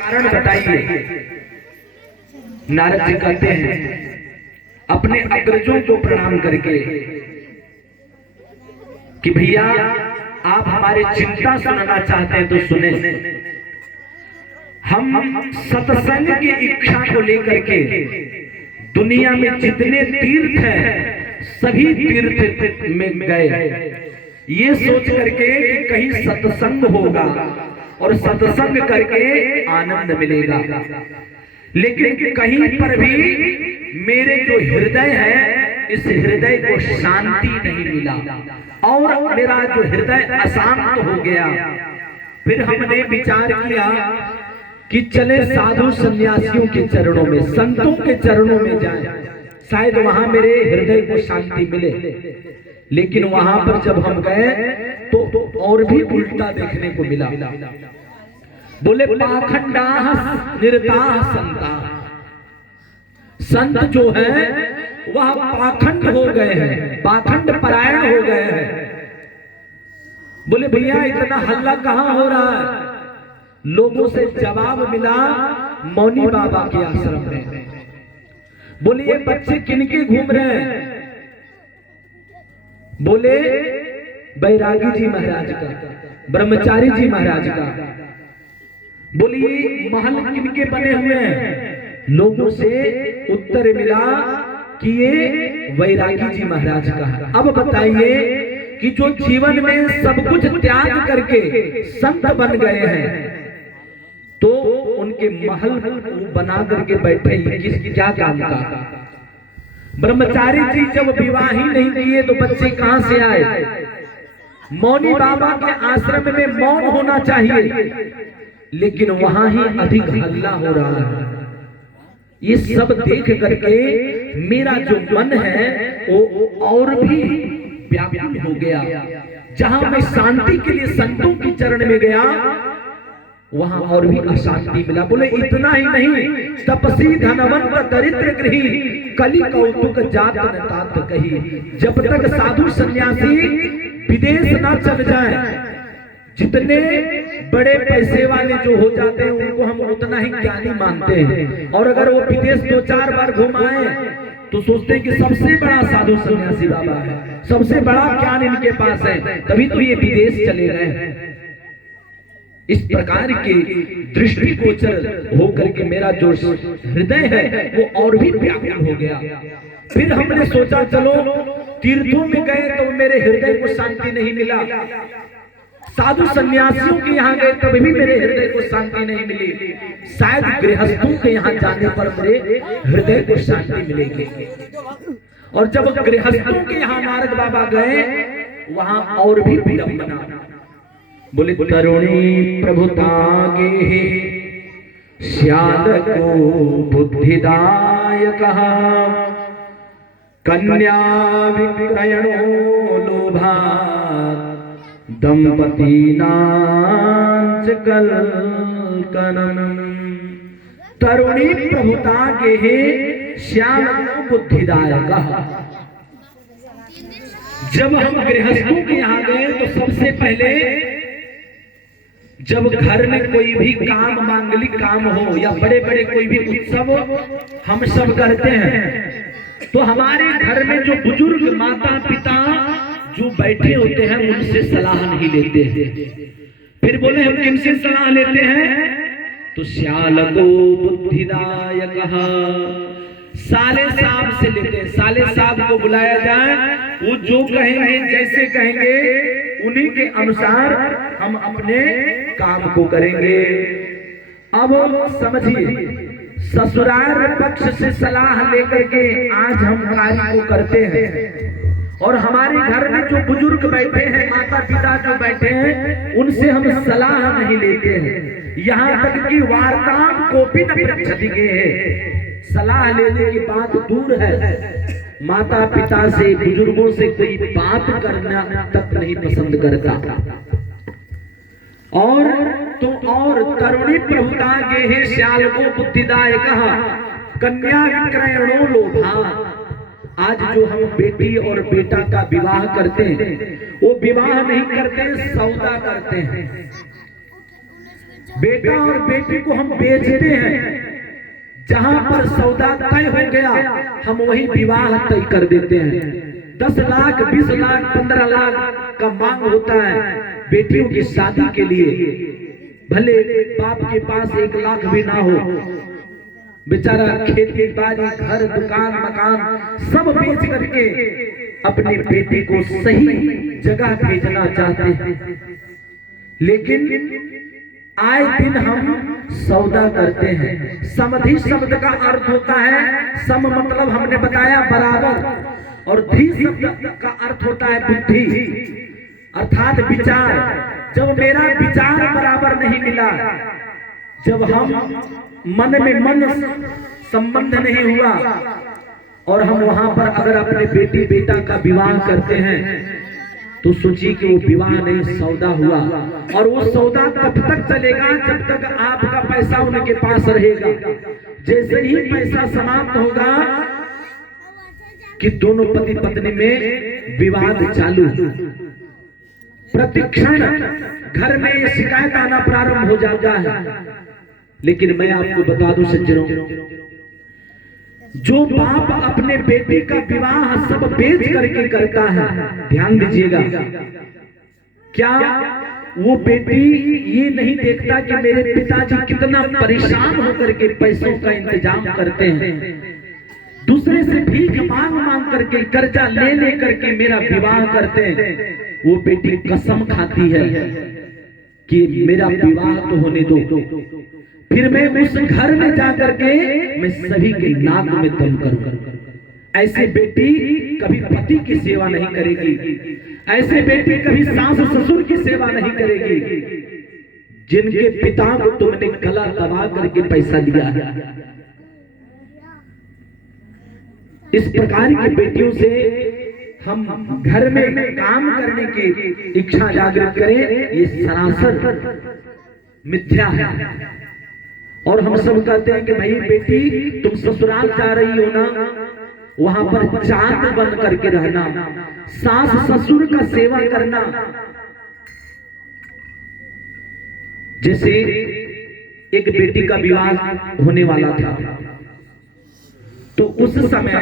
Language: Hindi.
कारण बताइए। नारद जी कहते हैं अपने अग्रजों को प्रणाम करके कि भैया आप हमारी चिंता सुनना चाहते हैं तो सुने। हम सत्संग की इच्छा को लेकर के दुनिया में जितने तीर्थ हैं सभी तीर्थ में गए, ये सोच करके कि कहीं सत्संग होगा और सत्संग करके आनंद मिलेगा, लेकिन कहीं पर भी मेरे जो हृदय है इस हृदय को शांति नहीं मिला और मेरा जो हृदय अशांत हो गया। फिर हमने विचार किया कि चले साधु सन्यासियों के चरणों में, संतों के चरणों में जाएं, शायद वहां मेरे हृदय को शांति मिले। लेकिन वहां पर जब हम गए तो और भी उल्टा देखने को मिला। बोले पाखंडाः निरताः संताः, संत जो है वह पाखंड हो गए हैं, पाखंड परायण हो गए हैं। बोले भैया इतना हल्ला कहां हो रहा है? लोगों से जवाब मिला मौनी बाबा के आश्रम में। बोले ये बच्चे किनके घूम रहे हैं? बोले बैरागी जी महाराज का, ब्रह्मचारी जी महाराज का। बोले ये महल किनके बने हुए हैं? लोगों से उत्तर मिला कि ये वैरागी जी महाराज का है। अब बताइए कि जो जीवन में सब कुछ त्याग करके संत बन गए हैं तो उनके महल बना करके बैठे किस क्या काम का? ब्रह्मचारी जी जब विवाह ही नहीं किए तो बच्चे कहां से आए? मौनी बाबा के आश्रम में मौन होना चाहिए, लेकिन वहां ही अधिक हल्ला हो रहा है। ये सब देख करके मेरा जो मन है वो और भी व्याकुल हो गया। जहां मैं शांति के लिए संतों के चरण में गया वहां और भी अशांति मिला। बोले इतना ही नहीं, तपसी धनवंत दरिद्र गृही कली कौतुक जात न तात कही। जब तक साधु सन्यासी विदेश ना चल जाए, जितने बड़े पैसे वाले जो हो जाते हैं उनको हम उतना ही ज्ञानी मानते हैं, और अगर वो विदेश 2-4 बार घुमाए तो सोचते हैं कि सबसे बड़ा साधु सन्यासी बाबा है, सबसे बड़ा ज्ञान इनके पास है, तभी तो ये विदेश चले गए। इस प्रकार के दृष्टिगोचर होकर के मेरा जो हृदय है वो और भी व्याकुल हो गया। फिर हमने सोचा चलो तीर्थों में गए तो मेरे हृदय को शांति नहीं मिला, साधु सन्यासियों के यहाँ गए तब भी मेरे हृदय को शांति नहीं मिली, शायद गृहस्थों के यहाँ जाने पर मेरे हृदय को शांति मिलेगी। और जब गृहस्थों के यहाँ नारद बाबा गए वहां और भी विडंबना। बोले तरुणी प्रभुता के श्याल को बुद्धिदायक कन्या विक्रयणो लोभा दंपती नाच कलकनम। तरुणी प्रभुता के श्याल को बुद्धिदायक। जब हम गृहस्थों के यहाँ गए तो सबसे पहले जब घर में कोई भी काम, मांगलिक काम हो या बड़े बड़े कोई भी उत्सव हम सब करते हैं तो हमारे घर में जो बुजुर्ग माता पिता जो बैठे होते हैं उनसे सलाह नहीं लेते हैं। फिर बोले हम किनसे सलाह लेते हैं? तो श्याल को बुद्धिदायक साले साहब से लेते हैं। साले साहब को बुलाया जाए, वो जो कहेंगे जैसे कहेंगे उन्हीं के अनुसार हम अपने काम को करेंगे। अब समझिए, ससुराल पक्ष से सलाह लेकर के आज हम कार्य को करते हैं, और हमारे घर में जो बुजुर्ग बैठे हैं, माता पिता जो बैठे हैं, उनसे हम सलाह नहीं लेते हैं। यहाँ तक कि वार्ताम कोपी न पृच्छति है, सलाह लेने की बात दूर है, माता पिता से बुजुर्गों से कोई बात करना तक नहीं पसंद करता। और तरुणी प्रभुता के हे श्याल को बुद्धिदायक कन्या विक्रयणो लोभा। आज जो हम बेटी और बेटा का विवाह करते हैं वो विवाह नहीं करते, सौदा करते हैं। बेटा और बेटी को हम बेचते हैं, जहां पर सौदा तय हो गया हम वही विवाह तय कर देते हैं। 10 लाख 20 लाख 15 लाख का मांग होता है बेटियों की शादी के लिए, भले बाप के पास 1 लाख भी ना हो, बेचारा खेती बाड़ी घर दुकान मकान सब बेच करके अपने बेटे को सही जगह भेजना चाहते हैं। लेकिन आए दिन हम सौदा करते हैं। समधि शब्द का अर्थ होता है, सम मतलब हमने बताया बराबर, और धी शब्द का अर्थ होता है बुद्धि अर्थात विचार। जब मेरा विचार बराबर नहीं मिला, जब हम मन में मन संबंध नहीं हुआ और हम वहां पर अगर अपने बेटी बेटा का विवाह करते हैं तो सोचिए कि वो विवाह नहीं सौदा हुआ, और वो सौदा तब तक चलेगा जब तक आपका पैसा उनके पास रहेगा। जैसे ही पैसा समाप्त होगा कि दोनों पति पत्नी में विवाद चालू, प्रतिक्षण घर में शिकायत आना प्रारंभ हो जाता है। लेकिन मैं आपको बता दूं सज्जनों, जो बाप अपने बेटी का विवाह सब बेच करके करता है, ध्यान दीजिएगा, क्या वो बेटी ये नहीं देखता कि मेरे पिताजी कितना परेशान होकर के पैसों का इंतजाम करते हैं, दूसरे से भीख मांग मांग करके कर्जा ले ले करके मेरा विवाह करते हैं। वो बेटी कसम खाती है कि मेरा विवाह तो होने दो, फिर मैं उस घर में जाकर के मैं सभी के नाक में दम करूंगा। ऐसे बेटी कभी पति की सेवा नहीं करेगी, ऐसे बेटी कभी सास ससुर की सेवा नहीं करेगी, जिनके पिता को तुमने गला दबा करके पैसा दिया है। इस प्रकार की बेटियों से हम घर में काम करने की इच्छा जागृत करें, ये सरासर मिथ्या है। और हम सब कहते हैं कि भाई बेटी तुम ससुराल जा रही हो ना, वहां पर चांद बन करके रहना, सास ससुर का सेवा करना। जैसे एक बेटी का विवाह होने वाला था, तो उस समय